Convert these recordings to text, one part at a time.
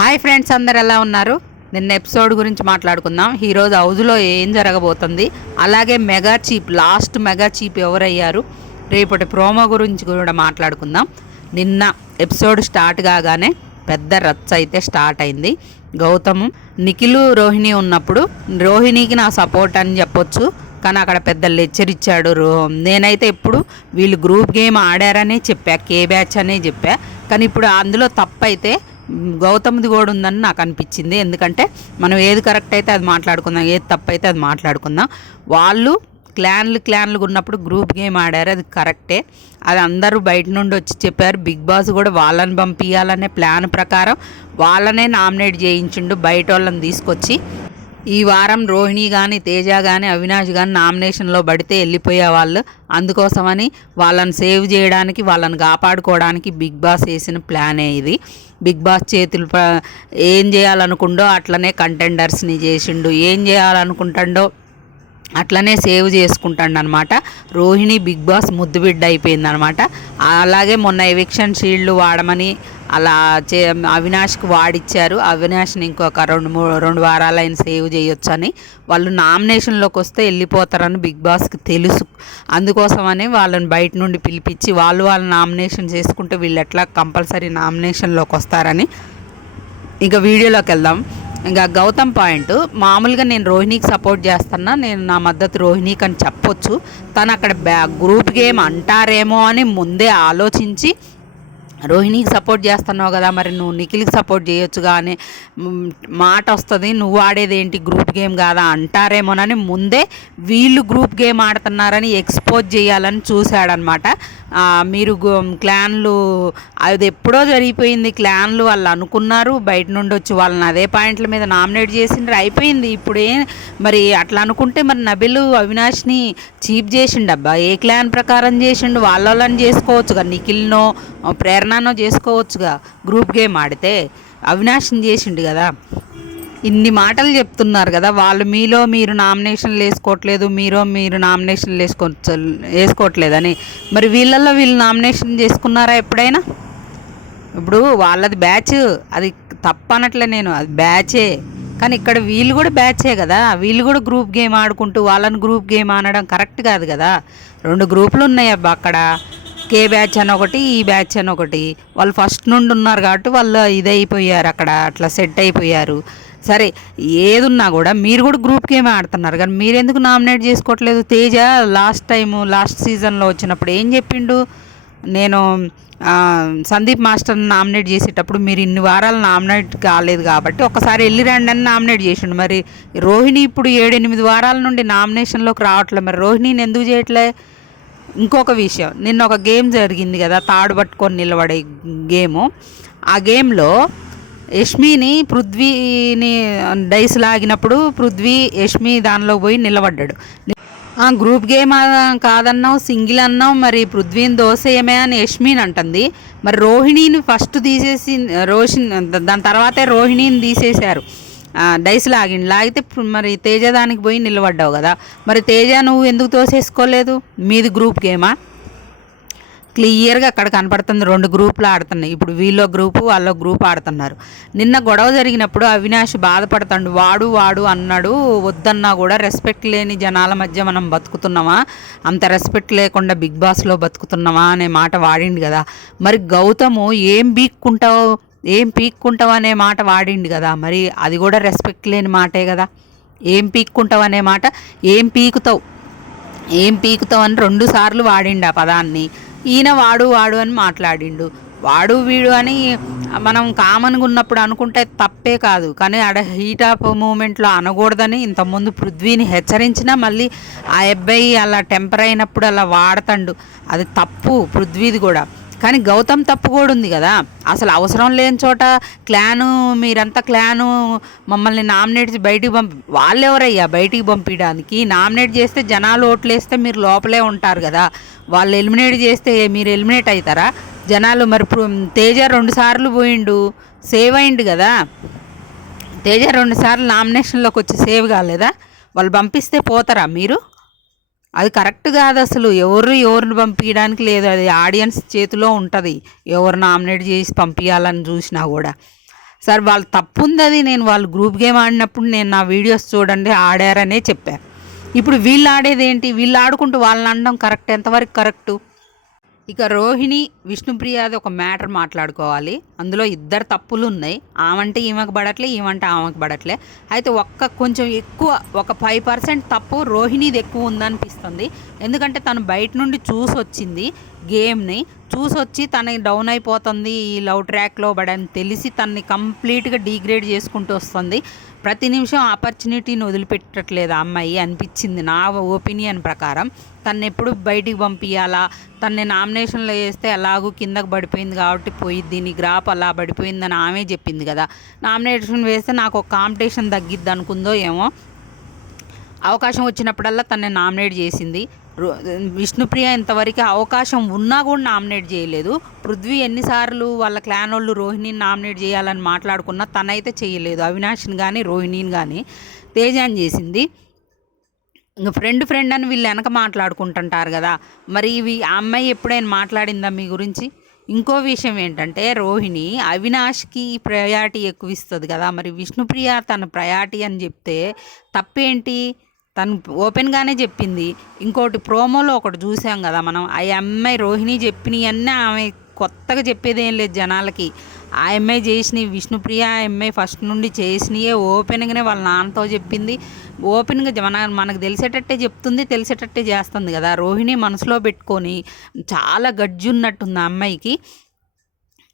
Hi friends, అందరు ఎలా ఉన్నారు? నిన్న ఎపిసోడ్ గురించి మాట్లాడుకుందాం. ఈరోజు హౌజ్లో ఏం జరగబోతుంది, అలాగే mega chief last mega chief ఎవరయ్యారు, రేపటి ప్రోమో గురించి కూడా మాట్లాడుకుందాం. నిన్న ఎపిసోడ్ స్టార్ట్ కాగానే పెద్ద రచ్చ అయితే స్టార్ట్ అయింది. గౌతమ్, నిఖిల్, రోహిణి ఉన్నప్పుడు రోహిణికి నా సపోర్ట్ అని చెప్పొచ్చు, కానీ అక్కడ పెద్ద లెక్చర్ ఇచ్చాడు. నేనైతే ఎప్పుడు వీళ్ళు గ్రూప్ గేమ్ ఆడారనే చెప్పా, కే బ్యాచ్ అనే చెప్పా, కానీ ఇప్పుడు అందులో తప్పైతే గౌతమ్ది కూడా ఉందని నాకు అనిపించింది. ఎందుకంటే మనం ఏది కరెక్ట్ అయితే అది మాట్లాడుకుందాం, ఏది తప్పు అయితే అది మాట్లాడుకుందాం. వాళ్ళు క్లాన్లు ఉన్నప్పుడు గ్రూప్ గేమ్ ఆడారు, అది కరెక్టే. అది అందరూ బయట నుండి వచ్చి చెప్పారు. బిగ్ బాస్ కూడా వాళ్ళని పంపించాలనే ప్లాన్ ప్రకారం వాళ్ళనే నామినేట్ చేయించిండు బయట వాళ్ళని తీసుకొచ్చి. ఈ వారం రోహిణి కానీ, తేజ కానీ, అవినాష్ కానీ నామినేషన్లో పడితే వెళ్ళిపోయే వాళ్ళు. అందుకోసమని వాళ్ళని సేవ్ చేయడానికి, వాళ్ళని కాపాడుకోవడానికి బిగ్ బాస్ వేసిన ప్లానే ఇది. బిగ్ బాస్ చేతులు ఏం చేయాలనుకుండో అట్లనే కంటెండర్స్ని చేసిండు, ఏం చేయాలనుకుంటాడో అట్లనే సేవ్ చేసుకుంటాడు అనమాట. రోహిణి బిగ్ బాస్ ముద్దు బిడ్డ అయిపోయిందనమాట. అలాగే మొన్న ఎవిక్షన్ షీల్డ్ వాడమని అలా అవినాష్కి వాడిచ్చారు. అవినాష్ని ఇంకొక రెండు వారాలు ఆయన సేవ్ చేయొచ్చని. వాళ్ళు నామినేషన్లోకి వస్తే వెళ్ళిపోతారని బిగ్ బాస్కి తెలుసు. అందుకోసమని వాళ్ళని బయట నుండి పిలిపించి వాళ్ళు నామినేషన్ చేసుకుంటే వీళ్ళు ఎట్లా కంపల్సరీ నామినేషన్లోకి వస్తారని. ఇక వీడియోలోకి వెళ్దాం. ఇంకా గౌతమ్ పాయింట్, మామూలుగా నేను రోహిణికి సపోర్ట్ చేస్తున్నా, నేను నా మద్దతు రోహిణికి అని చెప్పొచ్చు. తను అక్కడ గ్రూప్ గేమ్ అంటారేమో అని ముందే ఆలోచించి, రోహిణికి సపోర్ట్ చేస్తున్నావు కదా, మరి నువ్వు నిఖిల్కి సపోర్ట్ చేయొచ్చుగా అనే మాట వస్తుంది. నువ్వు ఆడేది ఏంటి, గ్రూప్ గేమ్ కాదా అంటారేమోనని ముందే వీళ్ళు గ్రూప్ గేమ్ ఆడుతున్నారని ఎక్స్పోజ్ చేయాలని చూశాడనమాట. మీరు క్లాన్లు అది ఎప్పుడో జరిగిపోయింది. క్లాన్లు వాళ్ళు అనుకున్నారు, బయట నుండి వచ్చి వాళ్ళని అదే పాయింట్ల మీద నామినేట్ చేసిండ్రు, అయిపోయింది. ఇప్పుడు మరి అట్లా అనుకుంటే మరి నబిల్ అవినాష్ని చీప్ చేసిండబ్బా. ఏ క్లాన్ ప్రకారం చేసిండు, వాళ్ళని చేసుకోవచ్చుగా, నిఖిల్నో ప్రేరణనో చేసుకోవచ్చుగా. గ్రూప్ గేమ్ ఆడితే అవినాష్ని చేసిండు కదా. ఇన్ని మాటలు చెప్తున్నారు కదా వాళ్ళు, మీరు నామినేషన్లు వేసుకోవట్లేదు, మీరు నామినేషన్లు వేసుకోవట్లేదని. మరి వీళ్ళు నామినేషన్ చేసుకున్నారా ఎప్పుడైనా? ఇప్పుడు వాళ్ళది బ్యాచ్, అది తప్పనట్లే నేను, అది బ్యాచే. కానీ ఇక్కడ వీళ్ళు కూడా బ్యాచే కదా, వీళ్ళు కూడా గ్రూప్ గేమ్ ఆడుకుంటూ వాళ్ళని గ్రూప్ గేమ్ ఆడడం కరెక్ట్ కాదు కదా. 2 గ్రూపులు ఉన్నాయి అబ్బా అక్కడ, కే బ్యాచ్ అని ఒకటి, ఈ బ్యాచ్ అని ఒకటి. వాళ్ళు ఫస్ట్ నుండి ఉన్నారు కాబట్టి వాళ్ళు ఇదైపోయారు, అక్కడ అట్లా సెట్ అయిపోయారు. సరే, ఏదున్నా కూడా మీరు కూడా గ్రూప్ గేమ్ ఆడుతున్నారు, కానీ మీరెందుకు నామినేట్ చేసుకోవట్లేదు? తేజ లాస్ట్ సీజన్లో వచ్చినప్పుడు ఏం చెప్పిండు, నేను సందీప్ మాస్టర్ని నామినేట్ చేసేటప్పుడు మీరు ఇన్ని వారాలు నామినేట్ కాలేదు కాబట్టి ఒకసారి వెళ్ళి రండి అని నామినేట్ చేసిండు. మరి రోహిణి ఇప్పుడు 7-8 వారాల నుండి నామినేషన్లోకి రావట్లేదు, మరి రోహిణిని ఎందుకు చేయట్లే? ఇంకొక విషయం, నిన్న ఒక గేమ్ జరిగింది కదా, తాడు పట్టుకొని నిలబడే గేము. ఆ గేమ్లో యష్మిని పృథ్వీని డైస్ లాగినప్పుడు పృథ్వీ యష్మి దానిలో పోయి నిలబడ్డాడు. గ్రూప్ గేమ్ కాదన్నావు, సింగిల్ అన్నావు, మరి పృథ్వీని దోసేయమే అని యష్మిని అంటుంది. మరి రోహిణిని ఫస్ట్ తీసేసి దాని తర్వాతే రోహిణిని తీసేశారు, డైస్ లాగితే మరి తేజ దానికి పోయి నిలబడ్డావు కదా. మరి తేజ నువ్వు ఎందుకు తోసేసుకోలేదు? మీది గ్రూప్ గేమా? క్లియర్గా అక్కడ కనపడుతుంది. 2 గ్రూపులు ఆడుతున్నాయి ఇప్పుడు, వీళ్ళో గ్రూపు వాళ్ళో గ్రూప్ ఆడుతున్నారు. నిన్న గొడవ జరిగినప్పుడు అవినాష్ బాధపడతాడు, వాడు అన్నాడు, వద్దన్నా కూడా రెస్పెక్ట్ లేని జనాల మధ్య మనం బతుకుతున్నామా, అంత రెస్పెక్ట్ లేకుండా బిగ్ బాస్లో బతుకుతున్నామా అనే మాట వాడిండు కదా. మరి గౌతము ఏం పీక్కుంటావు అనే మాట వాడిండు కదా, మరి అది కూడా రెస్పెక్ట్ లేని మాటే కదా. ఏం పీక్కుంటావు అనే మాట, ఏం పీకుతావు అని 2 సార్లు వాడిండు ఆ పదాన్ని. ఈయన వాడు అని మాట్లాడిండు. వాడు వీడు అని మనం కామన్గా ఉన్నప్పుడు అనుకుంటే తప్పే కాదు, కానీ ఆడ హీట్ ఆఫ్ మూమెంట్లో అనకూడదని ఇంతకుముందు పృథ్వీని హెచ్చరించినా మళ్ళీ ఆ అబ్బాయి అలా టెంపర్ అయినప్పుడు అలా వాడతాడు, అది తప్పు పృథ్వీది కూడా. కానీ గౌతమ్ తప్పు కూడా ఉంది కదా. అసలు అవసరం లేని చోట మీరంతా క్లాను మమ్మల్ని నామినేట్ బయటికి వాళ్ళెవరయ్యా బయటికి పంపించడానికి? నామినేట్ చేస్తే జనాలు ఓట్లేస్తే మీరు లోపలే ఉంటారు కదా, వాళ్ళు ఎలిమినేట్ చేస్తే మీరు ఎలిమినేట్ అవుతారా జనాలు? మరి తేజ 2 సార్లు పోయిండు, సేవ్ అయిండు కదా. తేజ 2 సార్లు నామినేషన్లోకి వచ్చి సేవ్ కాలేదా? వాళ్ళు పంపిస్తే పోతారా మీరు? అది కరెక్ట్ కాదు అసలు. ఎవరిని పంపించడానికి లేదు, అది ఆడియన్స్ చేతిలో ఉంటుంది, ఎవరు నామినేట్ చేసి పంపించాలని చూసినా కూడా. సార్ వాళ్ళు తప్పు ఉంది, అది నేను వాళ్ళు గ్రూప్ గేమ్ ఆడినప్పుడు నేను నా వీడియోస్ చూడండి ఆడారనే చెప్పాను. ఇప్పుడు వీళ్ళు ఆడేది ఏంటి? వీళ్ళు ఆడుకుంటూ వాళ్ళని అనడం కరెక్ట్? ఎంతవరకు కరెక్టు? ఇక రోహిణి విష్ణుప్రియది ఒక మ్యాటర్ మాట్లాడుకోవాలి. అందులో ఇద్దరు తప్పులు ఉన్నాయి. ఆమంటే ఈమెకు పడట్లే, ఈమంటే ఆమెకు పడట్లే. అయితే కొంచెం ఎక్కువ ఒక 5% తప్పు రోహిణిది ఎక్కువ ఉందనిపిస్తుంది. ఎందుకంటే తను బయట నుండి చూసి వచ్చింది, గేమ్ని చూసొచ్చి తనకి డౌన్ అయిపోతుంది ఈ లవ్ ట్రాక్లో పడని తెలిసి తనని కంప్లీట్గా డీగ్రేడ్ చేసుకుంటూ వస్తుంది. ప్రతి నిమిషం ఆపర్చునిటీని వదిలిపెట్టట్లేదు ఆ అమ్మాయి అనిపించింది నా ఒపీనియన్ ప్రకారం. తను ఎప్పుడు బయటికి పంపించాలా, తనని నామినేషన్లో వేస్తే ఎలాగూ కిందకు పడిపోయింది కాబట్టి పోయిద్ది, నీ గ్రాఫ్ అలా పడిపోయిందని ఆమె చెప్పింది కదా. నామినేషన్ వేస్తే నాకు ఒక కాంపిటీషన్ తగ్గిద్ది అనుకుందో ఏమో. అవకాశం వచ్చినప్పుడల్లా తనని నామినేట్ చేసింది. విష్ణుప్రియ ఇంతవరకు అవకాశం ఉన్నా కూడా నామినేట్ చేయలేదు. పృథ్వీ ఎన్నిసార్లు వాళ్ళ క్లాన్ వాళ్ళు రోహిణిని నామినేట్ చేయాలని మాట్లాడుకున్నా తనైతే చేయలేదు. అవినాష్ని కానీ రోహిణిని కానీ తేజాని చేసింది. ఇంకా ఫ్రెండ్ అని వీళ్ళు వెనక మాట్లాడుకుంటుంటారు కదా. మరి ఆ అమ్మాయి ఎప్పుడైనా మాట్లాడిందా మీ గురించి? ఇంకో విషయం ఏంటంటే రోహిణి అవినాష్కి ప్రయారిటీ ఎక్కువ ఇస్తుంది కదా. మరి విష్ణుప్రియ తన ప్రయారిటీ అని చెప్తే తప్పేంటి? తను ఓపెన్గానే చెప్పింది. ఇంకోటి ప్రోమోలో ఒకటి చూసాం కదా మనం, ఆ అమ్మాయి రోహిణి చెప్పినవన్నీ ఆమె కొత్తగా చెప్పేది ఏం లేదు జనాలకి. ఆ అమ్మాయి చేసినవి విష్ణుప్రియ ఆ అమ్మాయి ఫస్ట్ నుండి చేసినవే ఓపెన్గానే వాళ్ళ నాన్నతో చెప్పింది. ఓపెన్గా మనకు తెలిసేటట్టే చెప్తుంది, తెలిసేటట్టే చేస్తుంది కదా. రోహిణి మనసులో పెట్టుకొని చాలా గజ్జున్నట్టుంది ఆ అమ్మాయికి.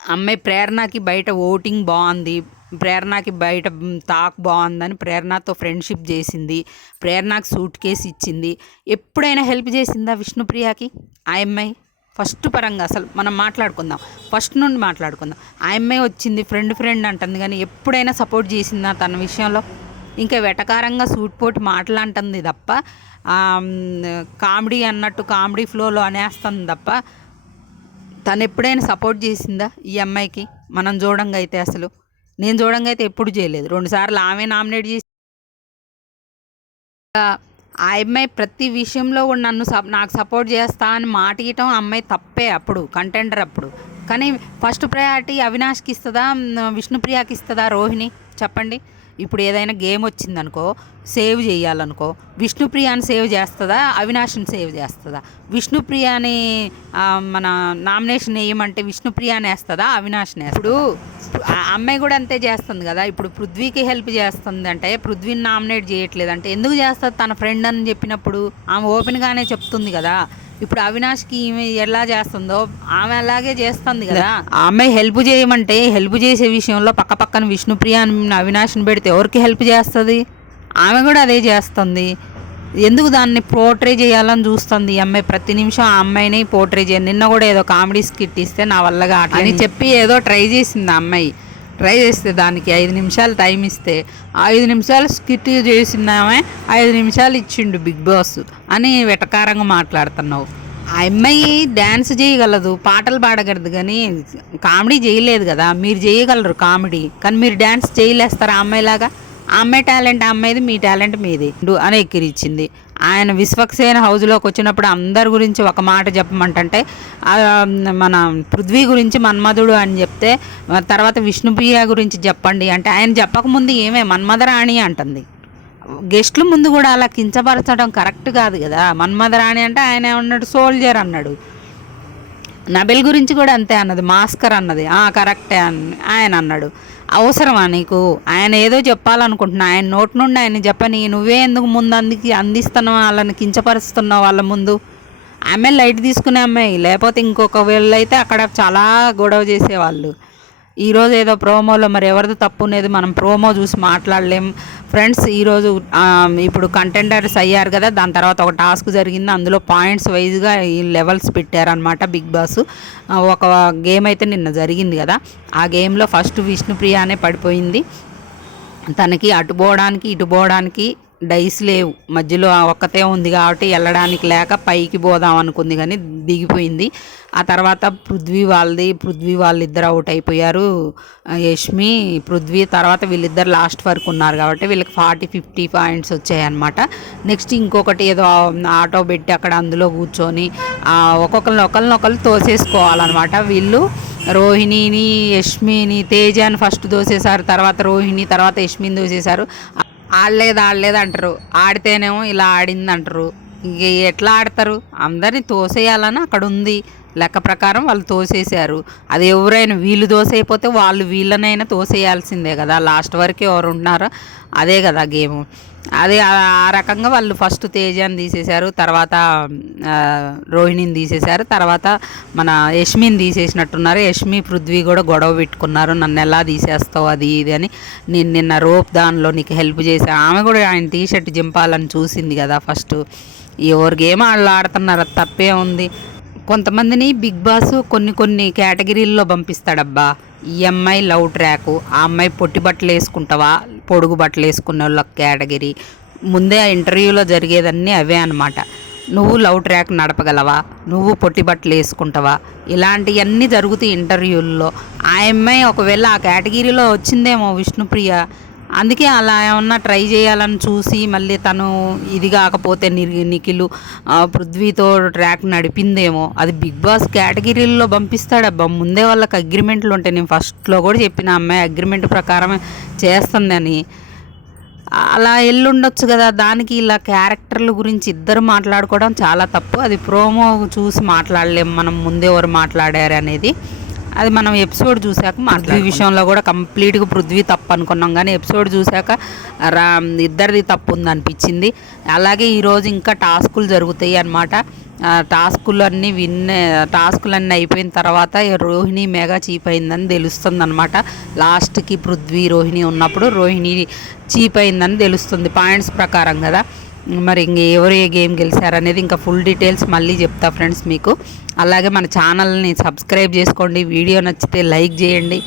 అమ్మాయి ప్రేరణకి బయట ఓటింగ్ బాగుంది, ప్రేరణకి బయట టాక్ బాగుందని ప్రేరణతో ఫ్రెండ్షిప్ చేసింది, ప్రేరణకి సూట్ కేసు ఇచ్చింది. ఎప్పుడైనా హెల్ప్ చేసిందా విష్ణుప్రియకి ఆ అమ్మాయి? ఫస్ట్ పరంగా అసలు మనం మాట్లాడుకుందాం, ఫస్ట్ నుండి మాట్లాడుకుందాం. ఆ అమ్మాయి వచ్చింది ఫ్రెండ్ అంటుంది కానీ ఎప్పుడైనా సపోర్ట్ చేసిందా తన విషయంలో? ఇంకా వెటకారంగా సూట్ పోటీ మాటలంటుంది తప్ప, కామెడీ అన్నట్టు కామెడీ ఫ్లోలో అనేస్తుంది తప్ప తను ఎప్పుడైనా సపోర్ట్ చేసిందా ఈ అమ్మాయికి? మనం చూడంగా అయితే అసలు నేను చూడంగా అయితే ఎప్పుడు చేయలేదు. 2 సార్లు ఆమె నామినేట్ చేసి ఆ అమ్మాయి ప్రతి విషయంలో కూడా నాకు సపోర్ట్ చేస్తా అని మాట ఇవ్వటం అమ్మాయి తప్పే అప్పుడు కంటెండర్ అప్పుడు. కానీ ఫస్ట్ ప్రయారిటీ అవినాష్కి ఇస్తుందా విష్ణుప్రియకి ఇస్తుందా రోహిణి? చెప్పండి. ఇప్పుడు ఏదైనా గేమ్ వచ్చిందనుకో, సేవ్ చేయాలనుకో, విష్ణుప్రియాని సేవ్ చేస్తుందా అవినాష్ని సేవ్ చేస్తుందా? విష్ణుప్రియాని మన నామినేషన్ వేయమంటే విష్ణుప్రియాని వేస్తుందా అవినాష్ని? ఇప్పుడు అమ్మాయి కూడా అంతే చేస్తుంది కదా. ఇప్పుడు పృథ్వీకి హెల్ప్ చేస్తుంది అంటే పృథ్వీని నామినేట్ చేయట్లేదు అంటే ఎందుకు చేస్తుంది? తన ఫ్రెండ్ అని చెప్పినప్పుడు ఆమె ఓపెన్గానే చెప్తుంది కదా. ఇప్పుడు అవినాష్కి ఈమె ఎలా చేస్తుందో ఆమె అలాగే చేస్తుంది కదా. ఆమె హెల్ప్ చేయమంటే హెల్ప్ చేసే విషయంలో పక్కన విష్ణుప్రియ అవినాష్ని పెడితే ఎవరికి హెల్ప్ చేస్తుంది? ఆమె కూడా అదే చేస్తుంది. ఎందుకు దాన్ని పోర్ట్రే చేయాలని చూస్తుంది ఈ అమ్మాయి? ప్రతి నిమిషం ఆ అమ్మాయిని పోర్ట్రే చేయాలి. నిన్న కూడా ఏదో కామెడీ స్కిట్ ఇస్తే నా వల్లగా అని చెప్పి ఏదో ట్రై చేసింది ఆ అమ్మాయి. ట్రై చేస్తే దానికి 5 నిమిషాలు టైం ఇస్తే 5 నిమిషాలు స్కిట్ చేసిందామే 5 నిమిషాలు ఇచ్చిండు బిగ్ బాస్ అని వెటకారంగా మాట్లాడుతున్నావు. ఆ అమ్మాయి డ్యాన్స్ చేయగలదు, పాటలు పాడగలదు, కానీ కామెడీ చేయలేదు కదా. మీరు చేయగలరు కామెడీ, కానీ మీరు డ్యాన్స్ చేయలేస్తారు ఆ అమ్మాయిలాగా. ఆ అమ్మాయి టాలెంట్ ఆ అమ్మాయిది, మీ టాలెంట్ మీది అని ఎక్కిరిచ్చింది. ఆయన విశ్వక్సేన హౌస్లోకి వచ్చినప్పుడు అందరి గురించి ఒక మాట చెప్పమంటే మన పృథ్వీ గురించి మన్మధుడు అని చెప్తే తర్వాత విష్ణుప్రియ గురించి చెప్పండి అంటే ఆయన చెప్పకముందు ఏమే మన్మధరాణి అంటుంది. గెస్టుల ముందు కూడా అలా కించపరచడం కరెక్ట్ కాదు కదా. మన్మధరాణి అంటే ఆయన అన్నాడు సోల్జర్ అన్నాడు. నబెల్ గురించి కూడా అంతే అన్నది, మాస్కర్ అన్నది కరెక్టే అని ఆయన అన్నాడు. అవసరమా నీకు? ఆయన ఏదో చెప్పాలనుకుంటున్నా, ఆయన నోటి నుండి ఆయన చెప్పని నువ్వే ఎందుకు ముందు అందిస్తున్నావు, వాళ్ళని కించపరుస్తున్నావు వాళ్ళ ముందు? ఆమె లైట్ తీసుకునే అమ్మాయి, లేకపోతే ఇంకొక వీళ్ళు అయితే అక్కడ చాలా గొడవ చేసేవాళ్ళు. ఈరోజు ఏదో ప్రోమోలో మరి ఎవరిది తప్పు అనేది మనం ప్రోమో చూసి మాట్లాడలేం ఫ్రెండ్స్. ఈరోజు ఇప్పుడు కంటెండర్స్ అయ్యారు కదా, దాని తర్వాత ఒక టాస్క్ జరిగింది. అందులో పాయింట్స్ వైజ్గా ఈ లెవెల్స్ పెట్టారనమాట బిగ్ బాస్. ఒక గేమ్ అయితే నిన్న జరిగింది కదా, ఆ గేమ్లో ఫస్ట్ విష్ణుప్రియ అనే పడిపోయింది. తనకి అటు పోవడానికి ఇటు పోవడానికి డైస్ లేవు, మధ్యలో ఒక్కతే ఉంది కాబట్టి వెళ్ళడానికి లేక పైకి పోదాం అనుకుంది కానీ దిగిపోయింది. ఆ తర్వాత పృథ్వీ వాళ్ళిద్దరు అవుట్ అయిపోయారు, యష్మి పృథ్వీ. తర్వాత వీళ్ళిద్దరు లాస్ట్ వరకు ఉన్నారు కాబట్టి వీళ్ళకి 40-50 పాయింట్స్ వచ్చాయన్నమాట. నెక్స్ట్ ఇంకొకటి ఏదో ఆటో పెట్టి అక్కడ అందులో కూర్చొని ఒకరినొకరు తోసేసుకోవాలన్నమాట. వీళ్ళు రోహిణిని, యష్మిని, తేజాని ఫస్ట్ దోసేశారు, తర్వాత రోహిణి, తర్వాత యష్మిని దోసేశారు. ఆడలేదు అంటారు, ఆడితేనేమో ఇలా ఆడింది అంటారు. ఇంక ఎట్లా ఆడతారు? అందరినీ తోసేయాలని అక్కడ ఉంది లెక్క ప్రకారం. వాళ్ళు తోసేశారు. అది ఎవరైనా వీళ్ళు తోసేయకపోతే వాళ్ళు వీళ్ళనైనా తోసేయాల్సిందే కదా. లాస్ట్ వరకు ఎవరు ఉన్నారో అదే కదా గేము. అదే ఆ రకంగా వాళ్ళు ఫస్ట్ తేజాన్ని తీసేశారు, తర్వాత రోహిణిని తీసేశారు, తర్వాత మన యష్మిని తీసేసినట్టున్నారు. యష్మి పృథ్వీ కూడా గొడవ పెట్టుకున్నారు, నన్ను ఎలా తీసేస్తావు అది ఇది అని. నేను నిన్న రోప్ దానిలో నీకు హెల్ప్ చేశాను. ఆమె కూడా ఆయన టీషర్ట్ జింపాలని చూసింది కదా ఫస్ట్. ఎవరి గేమ్ వాళ్ళు ఆడుతున్నారు, అది తప్పే ఉంది. కొంతమందిని బిగ్ బాస్ కొన్ని కేటగిరీల్లో పంపిస్తాడబ్బా. ఈ అమ్మాయి లవ్ ట్రాకు, ఆ అమ్మాయి పొట్టి బట్టలు వేసుకుంటావా, పొడుగు బట్టలు వేసుకునే వాళ్ళ కేటగిరీ. ముందే ఆ ఇంటర్వ్యూలో జరిగేదన్నీ అవే అనమాట. నువ్వు లవ్ ట్రాక్ నడపగలవా, నువ్వు పొట్టి బట్టలు వేసుకుంటావా, ఇలాంటివన్నీ జరుగుతాయి ఇంటర్వ్యూల్లో. ఆ అమ్మాయి ఒకవేళ ఆ కేటగిరీలో వచ్చిందేమో విష్ణుప్రియ, అందుకే అలా ఏమన్నా ట్రై చేయాలని చూసి మళ్ళీ తను ఇది కాకపోతే నిఖిలు పృథ్వీతో ట్రాక్ నడిపిందేమో. అది బిగ్ బాస్ కేటగిరీల్లో పంపిస్తాడబ్బా. ముందే వాళ్ళకి అగ్రిమెంట్లు ఉంటాయి. నేను ఫస్ట్లో కూడా చెప్పిన అమ్మాయి అగ్రిమెంట్ ప్రకారం చేస్తుందని. అలా ఎల్లుండొచ్చు కదా. దానికి ఇలా క్యారెక్టర్ల గురించి ఇద్దరు మాట్లాడుకోవడం చాలా తప్పు. అది ప్రోమో చూసి మాట్లాడలేము మనం, ముందే ఎవరు మాట్లాడారు అనేది. అది మనం ఎపిసోడ్ చూసాక పృథ్వీ విషయంలో కూడా కంప్లీట్గా పృథ్వీ తప్పు అనుకున్నాం, కానీ ఎపిసోడ్ చూసాక ఇద్దరిది తప్పు ఉందనిపించింది. అలాగే ఈరోజు ఇంకా టాస్కులు జరుగుతాయి అన్నమాట. టాస్కులన్నీ అయిపోయిన తర్వాత రోహిణి మెగా చీప్ అయిందని తెలుస్తుంది అనమాట. లాస్ట్కి పృథ్వీ రోహిణి ఉన్నప్పుడు రోహిణి చీప్ అయిందని తెలుస్తుంది పాయింట్స్ ప్రకారం కదా. మరి ఎవరు ఏ గేమ్ గెలిచారనేది ఇంకా ఫుల్ డీటెయిల్స్ మళ్ళీ చెప్తా ఫ్రెండ్స్ మీకు. అలాగే మన ఛానల్ని సబ్స్క్రైబ్ చేసుకోండి, వీడియో నచ్చితే లైక్ చేయండి.